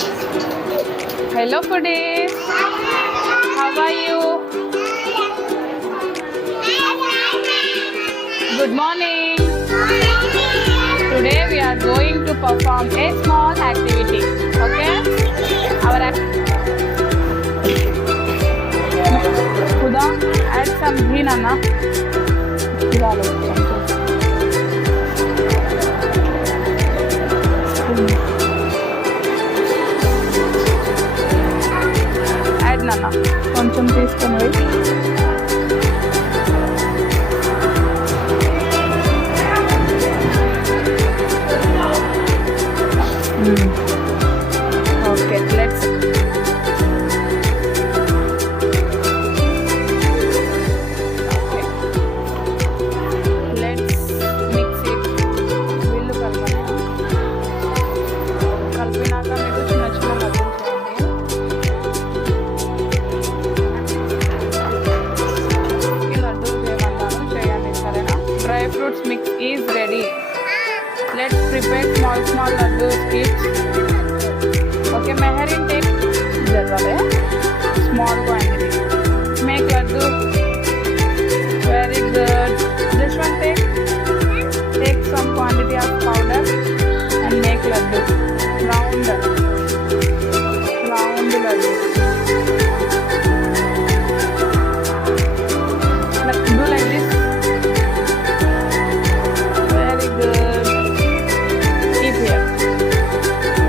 Hello foodies. How are you? Good morning. Today we are going to perform a small activity. Okay? Our Huda, add some ghee, Nana. Add, Nana. కొంచెం తీసుకొని పోయి okay, let's mix it. వీళ్ళు కలిపినాక మీకు చిన్న చిన్న లడ్డూలు చేయండి. ఈ లడ్డూలు చేయమంటాను, చేయండి సరేనా? Dry fruits mix is ready. Let's prepare small laddus each. Okay, Meherin take small quantity. Make laddu. Very good. This one take some quantity of powder and make laddu. Round laddu. Do like this. Very good. Keep here.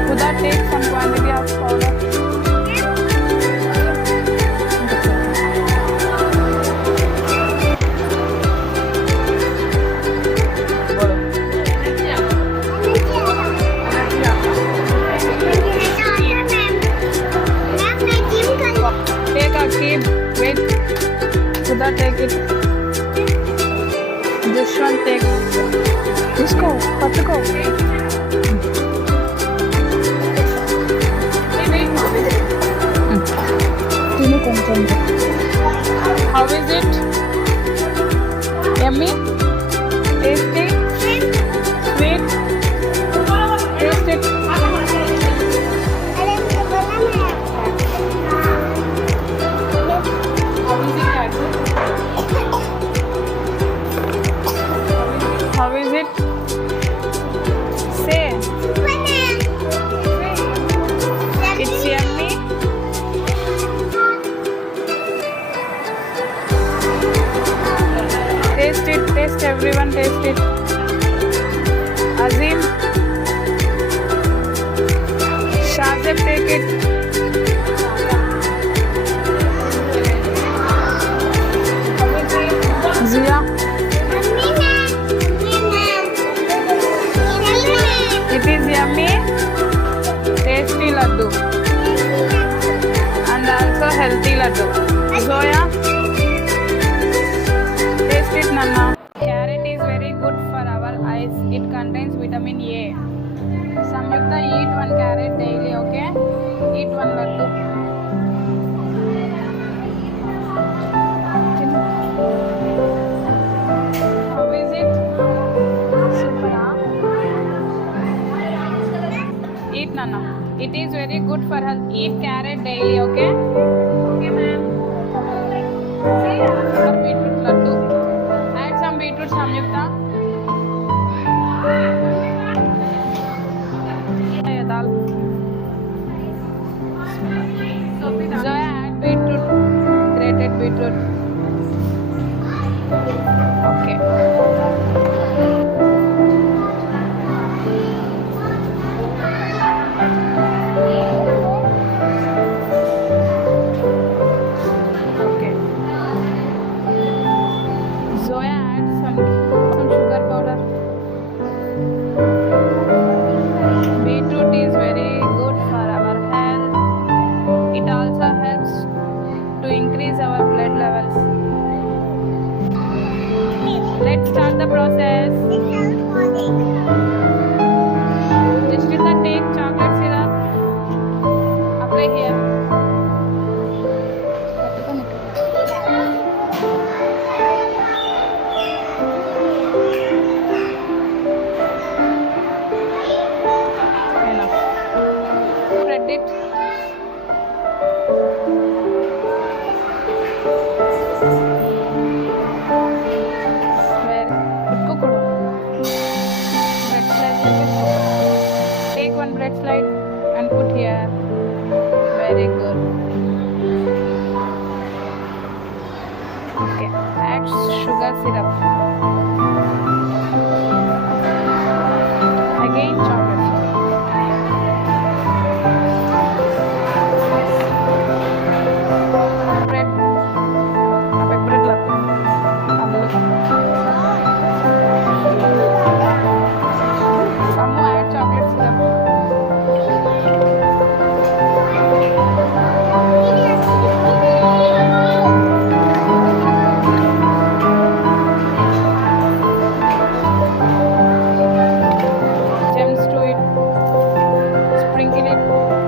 Huda, take some quantity of powder. Take a keep. Wait. Huda, take it. This one take. Let's go. Let's go. How is it? Yummy? Tasty? Sweet? Taste it. How is it? Say. It's yummy. Taste it, taste, everyone taste it. Azim, Shazeb, take it. Zia, it is yummy, tasty laddu and also healthy laddu. Zoya, taste it, Nana. Carrot is very good for our eyes. It contains vitamin A. Samyukta, eat one carrot daily, okay? Eat one laddu. How is it? Super, huh? Eat, Nana. It is very good for health. Eat carrot daily, okay? Okay, ma'am. Beetroot laddu. Add some beetroot, Samyukta. Dal. Zoya, add beetroot. Grated beetroot. Okay. Okay. Zoya, add some sugar powder. Beetroot is very good for our health. It also helps to increase our blood levels. one bread slide and put here. Very good. Okay, add sugar syrup. Again chocolate syrup. Bread. Apa bread lah? Kamu add chocolate syrup. Gems to it. Sprinkle it.